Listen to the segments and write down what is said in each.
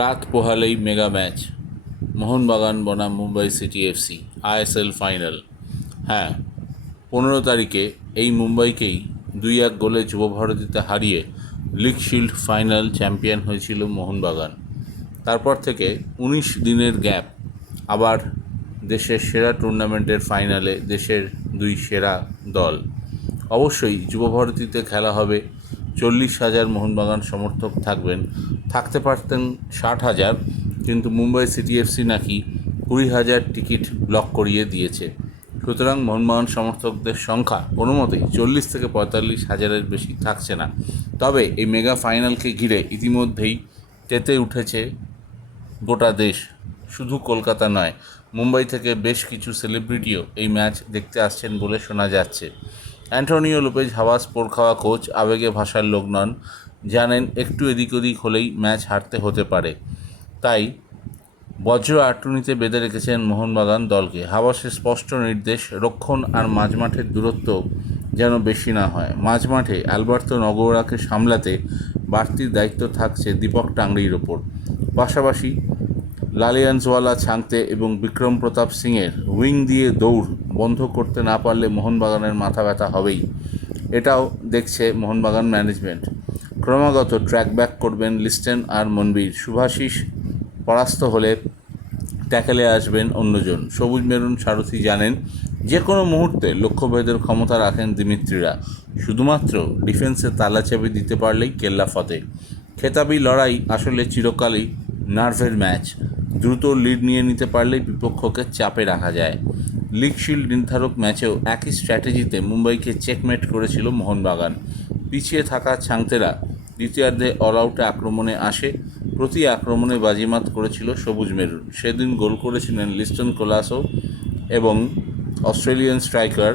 রাত পোহালেই mega match, Mohun Bagan বনাম Mumbai city FC ISL final. হ্যাঁ, 15 তারিখে এই মুম্বাইকেই 2-1 গোলে যুবভারতীতে হারিয়ে লিগ শিল্ড ফাইনাল চ্যাম্পিয়ন হয়েছিল মোহনবাগান। তারপর থেকে 19 দিনের গ্যাপ, আবার দেশের সেরা টুর্নামেন্টের ফাইনালে দেশের দুই সেরা দল। অবশ্যই যুবভারতীতে খেলা হবে, 40,000 মোহনবাগান সমর্থক থাকতে পারতেন 60,000, কিন্তু মুম্বাই সিটি এফসি নাকি 20,000 টিকিট ব্লক করিয়ে দিয়েছে। সুতরাং মোহনবাগান সমর্থকদের সংখ্যা কোনো মতেই 40 থেকে 45,000-এর বেশি থাকছে না। তবে এই মেগা ফাইনালকে ঘিরে ইতিমধ্যেই তেতে উঠেছে গোটা দেশ, শুধু কলকাতা নয়, মুম্বাই থেকে বেশ কিছু সেলিব্রিটিও এই ম্যাচ দেখতে আসছেন বলে শোনা যাচ্ছে। অ্যান্টোনিও লোপেজ হাওয়াস পোড়খাওয়া কোচ আবেগে ভাষার লোক নন, জানেন একটু এদিক ওদিক হলেই ম্যাচ হারতে হতে পারে। তাই বজ্র আটুনিতে বেঁধে রেখেছেন মোহনবাগান দলকে। হাওয়াসের স্পষ্ট নির্দেশ, রক্ষণ আর মাঝমাঠের দূরত্ব যেন বেশি না হয়। মাঝমাঠে অ্যালবার্তো নগোরাকে সামলাতে বাড়তি দায়িত্ব থাকছে দীপক টাংরির ওপর। পাশাপাশি লালিয়ানজওয়ালা ছাংতে এবং বিক্রম প্রতাপ সিংয়ের উইং দিয়ে দৌড় বন্ধ করতে না পারলে মোহনবাগানের মাথা ব্যথা হবেই। এটাও দেখছে মোহনবাগান ম্যানেজমেন্ট। ক্রমাগত ট্র্যাক ব্যাক করবেন লিস্টেন আর মনবীর। শুভাশিস পরাস্ত হলে ট্যাকেলে আসবেন অন্যজন। সবুজ মেরুন সারথি জানেন যে কোনো মুহূর্তে লক্ষ্যভেদের ক্ষমতা রাখেন দিমিত্রিরা। শুধুমাত্র ডিফেন্সে তালাচাবি দিতে পারলেই কেল্লা ফতে। খেতাবি লড়াই আসলে চিরকালই নার্ভের ম্যাচ। দ্রুত লিড নিয়ে নিতে পারলেই বিপক্ষকে চাপে রাখা যায়। লিগ শিল্ড নির্ধারক ম্যাচেও একই স্ট্র্যাটেজিতে মুম্বাইকে চেকমেট করেছিল মোহনবাগান। পিছিয়ে থাকা ছাংতেরা দ্বিতীয়ার্ধে অল আউটে আক্রমণে আসে, প্রতি আক্রমণে বাজিমাত করেছিল সবুজ মেরুন। সেদিন গোল করেছিলেন লিস্টন কোলাসো এবং অস্ট্রেলিয়ান স্ট্রাইকার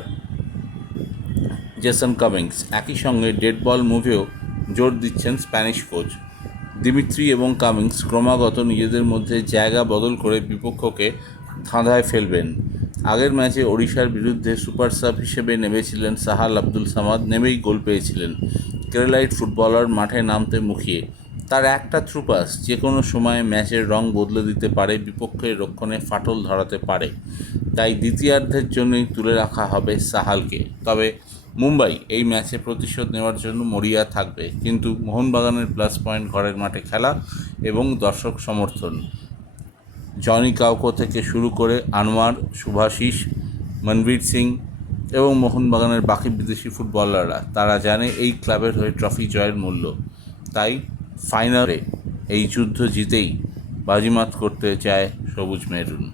জেসন কামিংস। একই সঙ্গে ডেড বল মুভেও জোর দিচ্ছেন স্প্যানিশ কোচ। দিমিত্রি এবং কামিংস ক্রমাগত নিজেদের মধ্যে জায়গা বদল করে বিপক্ষকে ধাঁধায় ফেলবেন। আগের ম্যাচে ওড়িশার বিরুদ্ধে সুপার সাব হিসেবে নেমেছিলেন সাহাল আব্দুল সামাদ, নেমেই গোল পেয়েছিলেন। কেরালাইট ফুটবলার মাঠে নামতে মুখিয়ে। তার একটা থ্রু পাস যে কোনো সময় ম্যাচের রং বদলে দিতে পারে, বিপক্ষের রক্ষণে ফাটল ধরাতে পারে। তাই দ্বিতীয়ার্ধের জন্যই তুলে রাখা হবে সাহালকে। তবে মুম্বাই এই ম্যাচে প্রতিশোধ নেওয়ার জন্য মরিয়া থাকবে, কিন্তু মোহনবাগানের প্লাস পয়েন্ট ঘরের মাঠে খেলা এবং দর্শক সমর্থন। জনি কাউকো থেকে শুরু করে আনোয়ার, শুভাশিস, মনবীর সিং এবং মোহনবাগানের বাকি বিদেশি ফুটবলাররা তারা জানে এই ক্লাবের হয়ে ট্রফি জয়ের মূল্য। তাই ফাইনালে এই যুদ্ধ জিতেই বাজিমাত করতে চায় সবুজ মেরুন।